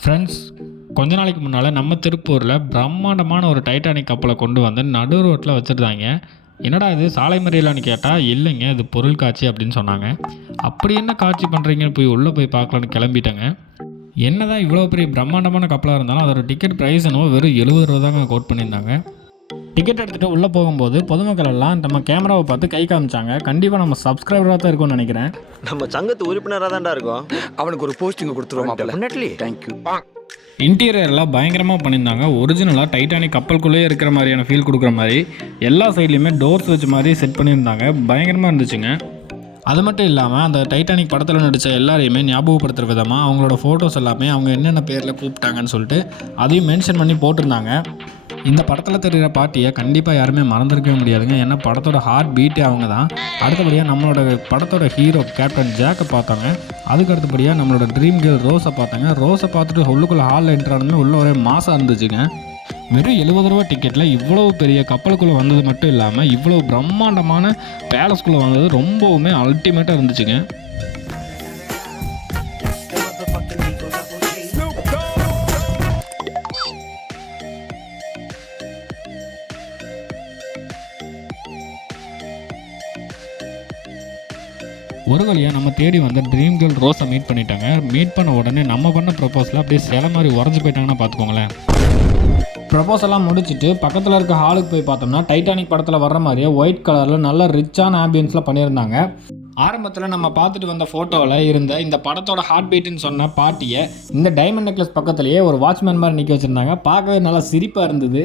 Friends, கொஞ்ச நாளைக்கு முன்னால் நம்ம திருப்பூரில் பிரம்மாண்டமான ஒரு டைட்டானிக் கப்பலை கொண்டு வந்து நடு ரோட்டில் வச்சுருந்தாங்க. என்னடா இது சாலை மறியலான்னு கேட்டால், இல்லைங்க இது பொருள் காட்சி அப்படின்னு சொன்னாங்க. அப்படி என்ன காட்சி பண்ணுறீங்கன்னு போய் உள்ளே போய் பார்க்கலான்னு கிளம்பிட்டேங்க. என்னதான் இவ்வளோ பெரிய பிரம்மாண்டமான கப்பலாக இருந்தாலும் அதோட டிக்கெட் ப்ரைஸ் என்னவோ வெறும் 70 ரூபா தாங்க கோட் பண்ணியிருந்தாங்க. டிக்கெட் எடுத்துகிட்டு உள்ளே போகும்போது பொதுமக்கள் எல்லாம் நம்ம கேமராவை பார்த்து கை காமிச்சாங்க. கண்டிப்பாக நம்ம சப்ஸ்கிரைபராக தான் இருக்கும்னு நினைக்கிறேன். நம்ம சங்கத்து உறுப்பினராக தான்டா இருக்கோம். அவனுக்கு ஒரு போஸ்டிங் கொடுத்துருவோம். தேங்க்யூ. இன்டீரியர்லாம் பயங்கரமாக பண்ணியிருந்தாங்க. ஒரிஜினலாக டைட்டானிக் கப்பலுக்குள்ளேயே இருக்கிற மாதிரியான ஃபீல் கொடுக்குற மாதிரி எல்லா சைட்லேயுமே டோர்ஸ் வச்ச மாதிரி செட் பண்ணியிருந்தாங்க. பயங்கரமாக இருந்துச்சுங்க. அது மட்டும் இல்லாமல் அந்த டைட்டானிக் படத்தில் நடித்த எல்லாரையுமே ஞாபகப்படுத்துகிற விதமாக அவங்களோட ஃபோட்டோஸ் எல்லாமே அவங்க என்னென்ன பேரில் கூப்பிட்டாங்கன்னு சொல்லிட்டு அதையும் மென்ஷன் பண்ணி போட்டிருந்தாங்க. இந்த படத்தில் தெரிகிற பாட்டியை கண்டிப்பாக யாருமே மறந்துருக்கவே முடியாதுங்க. ஏன்னா படத்தோட ஹார்ட் பீட்டே அவங்க தான். அடுத்தபடியாக நம்மளோட படத்தோட ஹீரோ கேப்டன் ஜாக்கை பார்த்தாங்க. அதுக்கு அடுத்தபடியாக நம்மளோட ட்ரீம் கேர்ள் ரோஸை பார்த்தாங்க. ரோஸை பார்த்துட்டு உள்ளுக்குள்ளே ஹாலில் என்ட்ரானுமே உள்ள ஒரே மாதம் இருந்துச்சுங்க. வெறும் 70 ரூபா டிக்கெட்டில் இவ்வளோ பெரிய கப்பலுக்குள்ளே வந்தது மட்டும் இல்லாமல் இவ்வளோ பிரம்மாண்டமான பேலஸ்குள்ளே வந்தது ரொம்பவுமே அல்டிமேட்டாக இருந்துச்சுங்க. ஒரு வழியாக நம்ம தேடி வந்த ட்ரீம் கேர்ள் ரோஸை மீட் பண்ணிட்டாங்க. மீட் பண்ண உடனே நம்ம பண்ண ப்ரப்போஸில் அப்படியே சில மாதிரி உறைஞ்சி போயிட்டாங்கன்னா பார்த்துக்கோங்களேன். ப்ரப்போஸெல்லாம் முடிச்சுட்டு பக்கத்தில் இருக்க ஹாலுக்கு போய் பார்த்தோம்னா டைட்டானிக் படத்தில் வர்ற மாதிரியே ஒயிட் கலரில் நல்ல ரிச்சான ஆம்பியன்ஸில் பண்ணியிருந்தாங்க. ஆரம்பத்தில் நம்ம பார்த்துட்டு வந்த ஃபோட்டோவில் இருந்த இந்த படத்தோட ஹார்ட் பீட்டுன்னு சொன்ன பாட்டியை இந்த டைமண்ட் நெக்லஸ் பக்கத்துலேயே ஒரு வாட்ச்மேன் மாதிரி நிற்க வச்சுருந்தாங்க. பார்க்கவே நல்லா சிரிப்பாக இருந்தது.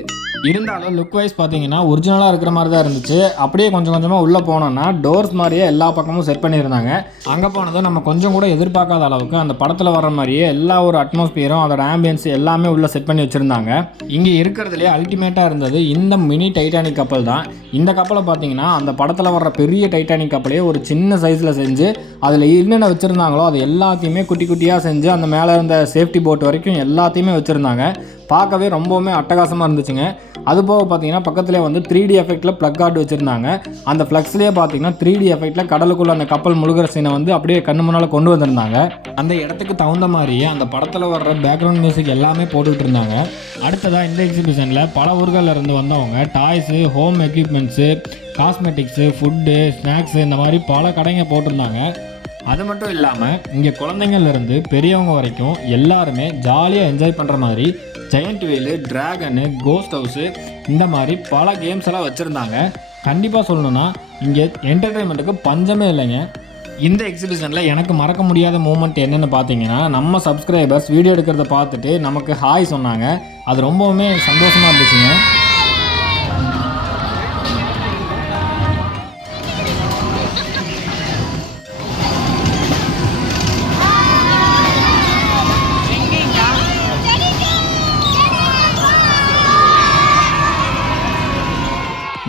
இருந்தாலும் லுக் வைஸ் பார்த்தீங்கன்னா ஒரிஜினலாக இருக்கிற மாதிரி தான் இருந்துச்சு. அப்படியே கொஞ்சம் கொஞ்சமாக உள்ளே போனோம்னா டோர்ஸ் மாதிரியே எல்லா பக்கமும் செட் பண்ணியிருந்தாங்க. அங்கே போனதும் நம்ம கொஞ்சம் கூட எதிர்பார்க்காத அளவுக்கு அந்த படத்தில் வர மாதிரியே எல்லா ஒரு அட்மாஸ்பியரும் அதோட ஆம்பியன்ஸ் எல்லாமே உள்ளே செட் பண்ணி வச்சுருந்தாங்க. இங்கே இருக்கிறதுலே அல்டிமேட்டாக இருந்தது இந்த மினி டைட்டானிக் கப்பல் தான். இந்த கப்பலை பார்த்தீங்கன்னா அந்த படத்தில் வர்ற பெரிய டைட்டானிக் கப்பலையே ஒரு சின்ன சைஸில் செஞ்சு அதில் என்னென்ன வச்சுருந்தாங்களோ அது எல்லாத்தையுமே குட்டி குட்டியாக செஞ்சு அந்த மேலே இருந்த சேஃப்டி போட் வரைக்கும் எல்லாத்தையுமே வச்சுருந்தாங்க. பார்க்கவே ரொம்பவுமே அட்டகாசமாக இருந்துச்சுங்க. அது போக பார்த்தீங்கன்னா பக்கத்துலேயே வந்து 3D எஃபெக்டில் ப்ளக் கார்டு வச்சுருந்தாங்க. அந்த ஃப்ளக்ஸ்லேயே பார்த்தீங்கன்னா 3D எஃபெக்டில் கடலுக்குள்ளே அந்த கப்பல் முழுகிற சீனை வந்து அப்படியே கண்ணு முன்னால் கொண்டு வந்திருந்தாங்க. அந்த இடத்துக்கு தகுந்த மாதிரியே அந்த படத்தில் வர்ற பேக்ரவுண்ட் மியூசிக் எல்லாமே போட்டுக்கிட்டு இருந்தாங்க. அடுத்ததாக இந்த எக்ஸிபிஷனில் பல ஊர்களில் இருந்து வந்தவங்க toys, home equipments, cosmetics, food, snacks இந்த மாதிரி பல கடைங்க போட்டிருந்தாங்க. அது மட்டும் இல்லாமல் இங்கே குழந்தைங்கள்லேருந்து பெரியவங்க வரைக்கும் எல்லாருமே ஜாலியாக என்ஜாய் பண்ணுற மாதிரி giant wheel, dragon, ghost house இந்த மாதிரி பல கேம்ஸ் எல்லாம் வச்சுருந்தாங்க. கண்டிப்பாக சொல்லணுன்னா இங்கே என்டர்டெயின்மெண்ட்டுக்கு பஞ்சமே இல்லைங்க. இந்த எக்ஸிபிஷனில் எனக்கு மறக்க முடியாத மூமெண்ட் என்னென்னு பார்த்தீங்கன்னா, நம்ம சப்ஸ்கிரைபர்ஸ் வீடியோ எடுக்கிறத பார்த்துட்டு நமக்கு ஹாய் சொன்னாங்க. அது ரொம்பவுமே சந்தோஷமாக இருந்துச்சுங்க.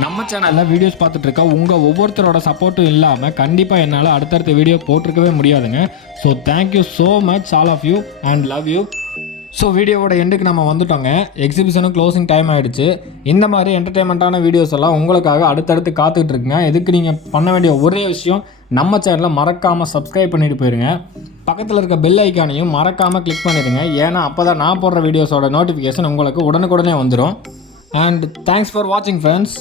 நம்ம சேனலில் வீடியோஸ் பார்த்துட்டு இருக்க உங்கள் ஒவ்வொருத்தரோட சப்போர்ட்டும் இல்லாமல் கண்டிப்பாக என்னால் அடுத்தடுத்த வீடியோ போட்டிருக்கவே முடியாதுங்க. So thank you so much all of you and love you. So வீடியோவோட எண்டுக்கு நம்ம வந்துட்டோங்க. எக்ஸிபிஷனும் க்ளோசிங் டைம் ஆகிடுச்சு. இந்த மாதிரி என்டர்டெயின்மெண்ட்டான வீடியோஸ் எல்லாம் உங்களுக்காக அடுத்தடுத்து காத்துக்கிட்டு இருக்குங்க. இதுக்கு நீங்கள் பண்ண வேண்டிய ஒரே விஷயம் நம்ம சேனலில் மறக்காமல் சப்ஸ்கிரைப் பண்ணிட்டு போயிருங்க. பக்கத்தில் இருக்க பெல் ஐக்கானையும் மறக்காமல் கிளிக் பண்ணிடுங்க. ஏன்னா அப்போ தான் நான் போடுற வீடியோஸோட நோட்டிஃபிகேஷன் உங்களுக்கு உடனுக்குடனே வந்துடும். அண்ட் தேங்க்ஸ் ஃபார் வாட்சிங் ஃப்ரெண்ட்ஸ்.